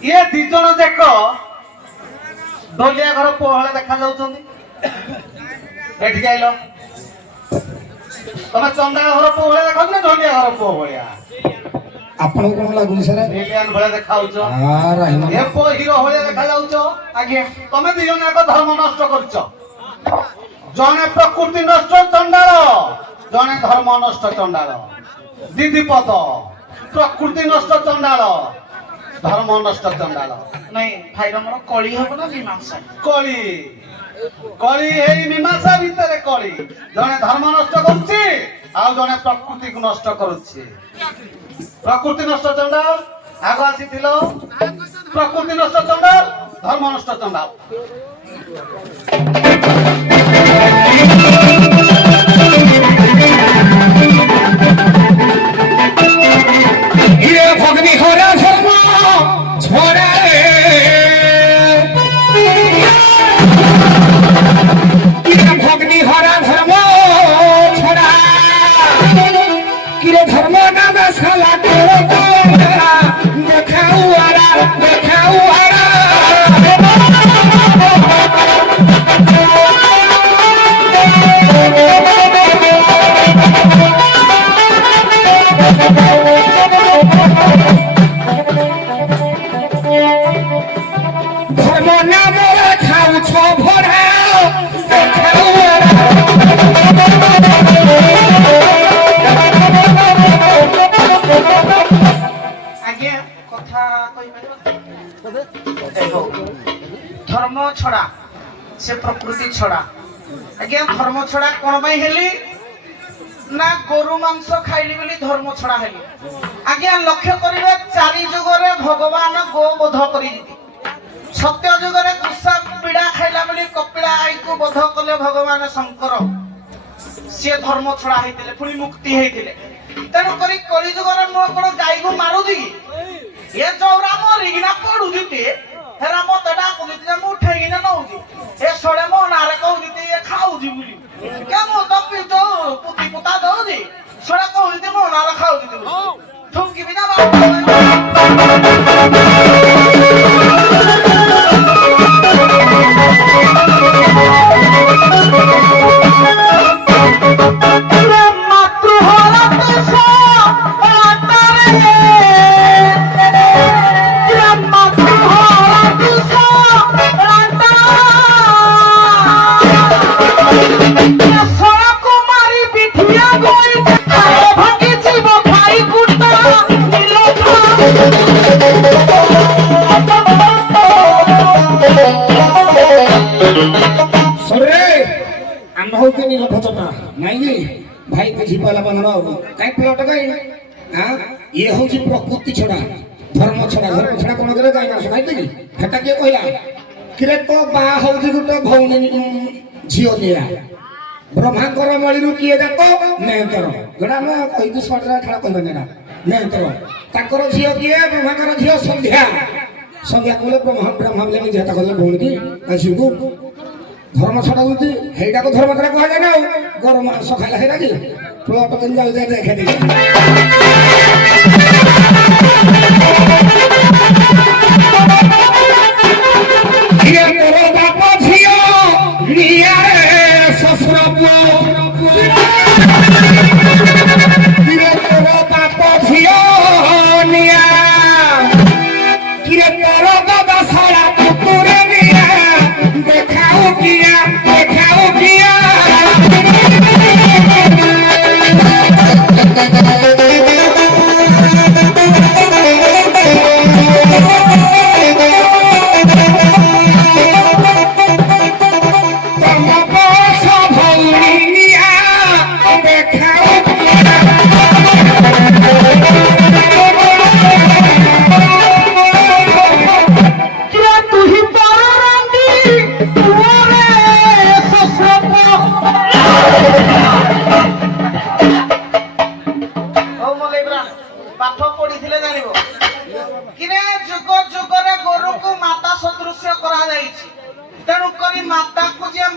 ये ଦି ଜଣ ଯାକ ଦୋଲିଆ ଘର ପୁଅ ଭଳିଆ ଦେଖା ଯାଉଛନ୍ତି। ଏଠିକି ଆଇଲ ତମେ ଚନ୍ଦା ଘର ପୁଅ ଭଳିଆ ଦେଖାଉଛ ନା ଦୋଲିଆ ଘର ପୁଅ ଭଳିଆ? ଆପଣଙ୍କୁ କଣ ଲାଗୁଛି ସାର୍? ଏଲିଆନ ଭଳିଆ ଦେଖାଉଛ, ଏ ପୁଅ ହିରୋ ଭଳିଆ ଦେଖା ଯାଉଛ। ଆଜ୍ଞା ତମେ ଦି ଜଣ ଯାକ ଧର୍ମ ନଷ୍ଟ କରୁଛ। ଜଣେ ପ୍ରକୃତି ନଷ୍ଟ ଚଣ୍ଡାଳ, ଜଣେ ଧର୍ମ ନଷ୍ଟ ଚଣ୍ଡାଳ। ଦିଦିପଦ ପ୍ରକୃତି ନଷ୍ଟ ଚଣ୍ଡାଳ, ଧର୍ମ ନଷ୍ଟ ଚଣ୍ଡାଳ। ନାଇଁ ଭାଇର ମୋର କଳି ହବ ନା ମୀମାଂସା? କଳି କଳି ହେଇ ମୀମାଂସା ଭିତରେ କଳି। ଜଣେ ଧର୍ମ ନଷ୍ଟ କରୁଛି ଆଉ ଜଣେ ପ୍ରକୃତିକୁ ନଷ୍ଟ କରୁଛି। ପ୍ରକୃତି ନଷ୍ଟ ଚଣ୍ଡାଳ ଆଗ ଆସିଥିଲ, ପ୍ରକୃତି ନଷ୍ଟ ଚଣ୍ଡାଳ, ଧର୍ମ ନଷ୍ଟ ଚଣ୍ଡାଳ। ভগ্নি হরা ধর্ম ছড়া ভগ্নি হরা ধর্ম ছড়া কিরে ধর্ম নাম সালা দেখাও আরা দেখাও আরা ধর্ম নাম খাউছ ভরা দেখাও আরা আজ্ঞা কথা কইপারিব? ধর্ম ছড়া সে প্রকৃতি ছড়া। আজ্ঞা ধর্ম ছড়া কোন পাই হেলি না গরু মাংস খাইলি বলি ধর্ম ছড়া হেলি। আজ্ঞা লক্ষ্য করিবে চারি যুগরে ভগবান গো বধ করি সত্য যুগরে কুষা পিড়া খাইলা বলি কপিলা আইকু বধ কলে ভগবান শঙ্কর। সে ধর্ম ছড়া হইতিলে পুনি মুক্তি হইতিলে। তেণু করি কলি যুগরে মো কোন গাইকু মারুদি এ চৌরা মরিগিনা পড়ুদিতে হেরা মতটা কইতে মু ঠেগিনা নউদি এ সড়ে মো নারে কইতে এ খাউদি বুলি কেমন তো পিতো পুতি পুতা দউদি সড়ে কইতে মো নারে খাউদি বুলি ঠুকি বিনা ভাই বুঝি পালা বানর কাই প্লট গাই হ্যাঁ ইয়ে হচ্ছে প্রকৃতি ছড়া ধর্ম ছড়া। ধর্ম ছড়া কোন করে গাই না শুনাইতে কি হেটা কে কইলা কিরে তো বা হଉଛି গুଟେ ভৌণী ঝিও নিয়া ব্রহ্মাঙ্কর মଳିରୁ କିଏ ଯାକ ମେହେନ୍ତର ଯୋଉଟା ଆମେ କହିଛୁ ସ୍ପଟରେ ଖେଳ କହିବାନି ନା ମେହେନ୍ତର। ତାଙ୍କର ଝିଅ କିଏ? ବ୍ରହ୍ମାଙ୍କର ଝିଅ ସନ୍ଧ୍ୟା। ସନ୍ଧ୍ୟା କହିଲେ ବ୍ରହ୍ମା ବୋଲି ନିଜେ ହାତ କଲେ ଭଉଣୀ କି ଆସିବୁ ଧର୍ମ ଛଡା ହଉଛି ହେଇଟାକୁ ଧର୍ମ ଛଡା କୁହାଯାଏ ନା। ଆଉ ଗରମ ମାଂସ ଖାଇଲା ହେଇଟା କି ପ୍ଲଟ କେମିତି ଯାଉଛି ଦେଖେ ଟିକେ ବାପ ଝିଅ ନିଆରେ ଶ୍ୱଶୁର ପୁଅ ବାପ ଝିଅ ନିଆ କିରେ ତୋର ବାବା ସାରା ପୁତୁରେ ନିଆ দেখাও কিয়া দেখাও কিয়া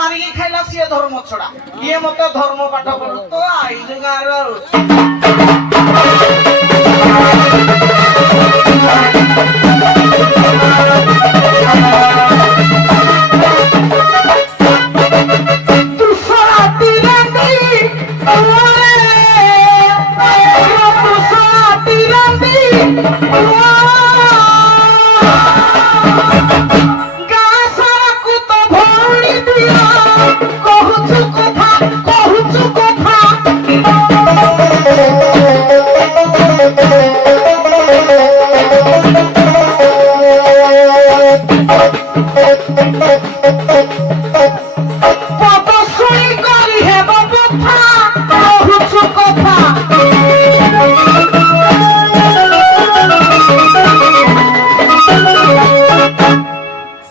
मारिकी खाइला सी धर्म छड़ा ये मत धर्म पाठ पढ़ तो आई गार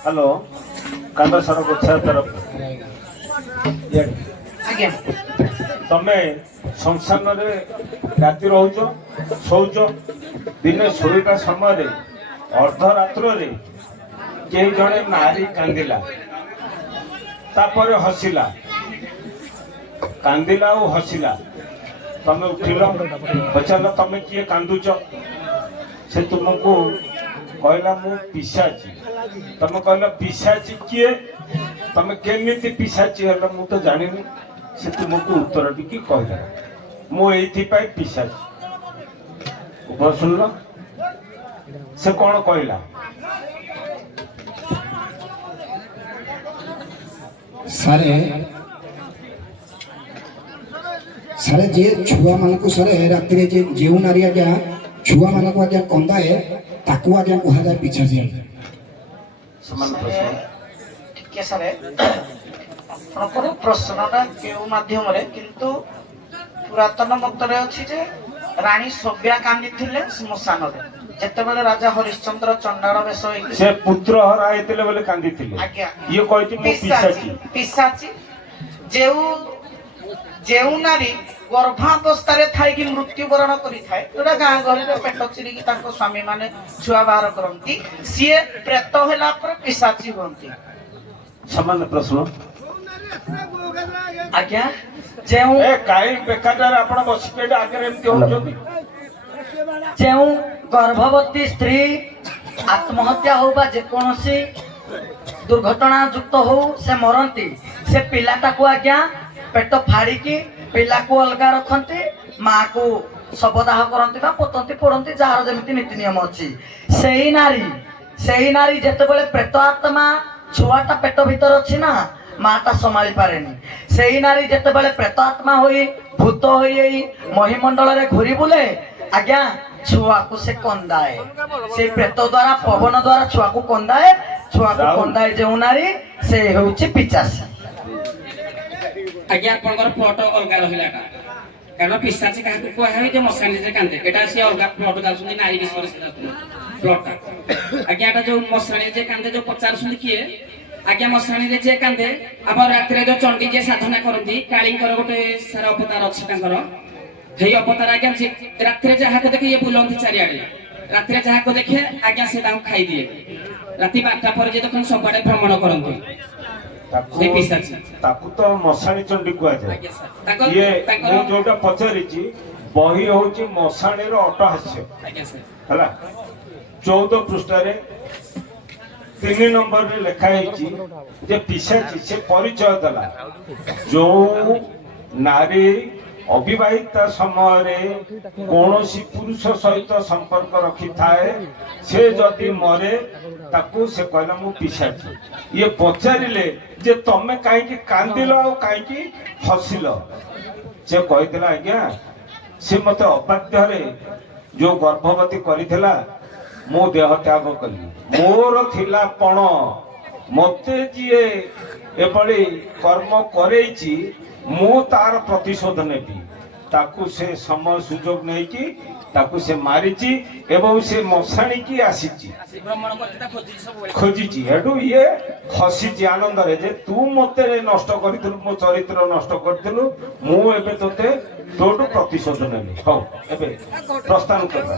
हेलो कांदा सर गोछा तरफ ଆଜ୍ଞା तमे संस्थान रे राति रहउछ सोउछ दिने सोइबा समय रे अर्धरात्र रे के जणे नारी कांदिला तापर हसिला कांदिला और हसिला तमे उठिल पचार तमे किए कांदुच से तुमको कहला मु पिशाची तमे कहला पिशाची किए तमे केमिति पिशाची हला मु तो जानिनी से तुमको उत्तर टिकी कहला मु एथि पाई पिशाची उपर सुनलो से कौन कहला सारे सारे जे छुआ मान को सारे रात रे जे जेउ नारी आज्ञा छुआ मान को आज्ञा कंदाए ताकू आज्ञा कहा जाए पीछे से समान प्रश्न ଟିକେ ସାରେ ଆପଣଙ୍କର ପ୍ରଶ୍ନଟା କେଉଁ ମାଧ୍ୟମରେ କିନ୍ତୁ ପୁରାତନ ମତରେ ଅଛି ଯେ ରାଣୀ ସବ୍ୟା କାନ୍ଦିଥିଲେ ଶ୍ମଶାନରେ ଯେତେବେଳେ ରାଜା ହରିଶ୍ଚନ୍ଦ୍ର ଚଣ୍ଡାଳ ବେଶ ହେଇକି से पुत्र हरा हेतले बोले कांदी थिले ଆଜ୍ଞା ये कहति मु पिशाची ପିଶାଚି ଯେଉଁ ନାରୀ ଗର୍ଭାବସ୍ଥାରେ ଥାଇକି ମୃତ୍ୟୁବରଣ କରିଥାଏ ଯୋଉଟା ଗାଁ ଗହଳିରେ ପେଟ ଚିରିକି ତାଙ୍କ ସ୍ୱାମୀ ମାନେ ଛୁଆ ବାହାର କରନ୍ତି ସିଏ ପ୍ରେତ ହେଲା ପରେ ପିଶାଚି ହୁଅନ୍ତି समान प्रश्न ଆଜ୍ଞା ଯେଉଁ ए काई बेकाटार आपण बसिकेट आगे एमति होउछोती ଯେଉଁ ଗର୍ଭବତୀ ସ୍ତ୍ରୀ ଆତ୍ମହତ୍ୟା ହଉ ବା ଯେକୌଣସି ଦୁର୍ଘଟଣା ଯୁକ୍ତ ହଉ ସେ ମରନ୍ତି ସେ ପିଲାଟାକୁ ଆଜ୍ଞା ପେଟ ଫାଡ଼ିକି ପିଲାକୁ ଅଲଗା ରଖନ୍ତି ମାଆକୁ ଶବଦାହ କରନ୍ତି ବା ପୋତନ୍ତି ପୋଡ଼ନ୍ତି ଯାହାର ଯେମିତି ନୀତି ନିୟମ ଅଛି ସେହି ନାରୀ ଯେତେବେଳେ ପ୍ରେତ ଆତ୍ମା ଛୁଆଟା ପେଟ ଭିତରେ ଅଛି ନା ମାଆଟା ସମ୍ଭାଳି ପାରେନି ସେହି ନାରୀ ଯେତେବେଳେ ପ୍ରେତ ଆତ୍ମା ହୋଇ ଭୂତ ହୋଇ ଏଇ ମହିମଣ୍ଡଳରେ ଘୁରି ବୁଲେ ଆଜ୍ଞା ଛୁଆକୁ ସେ କନ୍ଦାଏ ସେ ପ୍ରେତ ଦ୍ୱାରା ପବନ ଦ୍ୱାରା ଛୁଆକୁ କନ୍ଦାଏ ଯେଉଁ ନାରୀ ସେ ହେଉଛି ପିଚାସି ଆଜ୍ଞା ଆପଣଙ୍କର ପ୍ଲଟ ଅଲଗା ରହିଲାଟା କାରଣ ପିଶାଚି କାହାକୁ କୁହାହୁଏ ଯେ ମଶାଣୀରେ କାନ୍ଦେ ଏଟା ସେ ଅଲଗା ପ୍ଲଟ ଯାଉଛନ୍ତି ନାରୀ ବିଷୟରେ ସେ ଯାଉଛନ୍ତି ପ୍ଲଟଟା ଆଜ୍ଞା ଏଟା ଯୋଉ ମଶାଣୀରେ ଯେ କାନ୍ଦେ ଯୋଉ ପଚାରୁଛନ୍ତି କିଏ ଆଜ୍ଞା ମଶାଣୀରେ ଯେ କାନ୍ଦେ ଆମର ରାତିରେ ଯୋଉ ଚଣ୍ଡୀ ଯେ ସାଧନା କରନ୍ତି କାଳୀଙ୍କର ଗୋଟେ ସାରା ଅବତାର ଅଛି ତାଙ୍କର ସେଇ ଅବତାର ଆଜ୍ଞା ରାତିରେ ଯାହାକୁ ଦେଖେ ଇଏ ବୁଲନ୍ତି ଚାରିଆଡେ ରାତିରେ ଯାହାକୁ ଦେଖେ ଆଜ୍ଞା ସେ ତାଙ୍କୁ ଖାଇଦିଏ ରାତି 12ଟା ପରେ ଯେ ଦେଖନ୍ତି ସବୁଆଡେ ଭ୍ରମଣ କରନ୍ତି ताकू तो मशाणी चंडी कुआ जाए ଆଜ୍ଞା ସାର୍ ये मु जोटा पचारिची बही होची मशाणी रो अटहास्य ଆଜ୍ଞା ସାର୍ हला 14 पृष्ठ रे 3 नंबर रे लिखा हेची जे पिशाची से परिचय दला जो नारी अविवाहिता समय रे कोनोसी पुरुष सहित संपर्क रखी थाए से जदि मरे ताकू से कहला मु पिशाची ये पचारिले जे तमे काई की कांदिलो आ काई की हसिलो से कहितला आज्ञा से मते अबाध्य रे जो गर्भवती करितला मो देह त्याग कली मोर थिला पण मते जिए एपड़ी कर्म करेची मु तार प्रतिशोध नेबी ताकू से समय सुजोग नहीं की ताकू से मारिची एवं से मशाणी की आसीची भ्रमण करता खोजी सब खोजिची हेडू ये हसीची आनंद रे जे तू मते नष्ट करितलु मो चरित्र नष्ट करथिलु मु एबे तोते तोडू प्रतिशोध नेबी हो एबे प्रस्थान करबा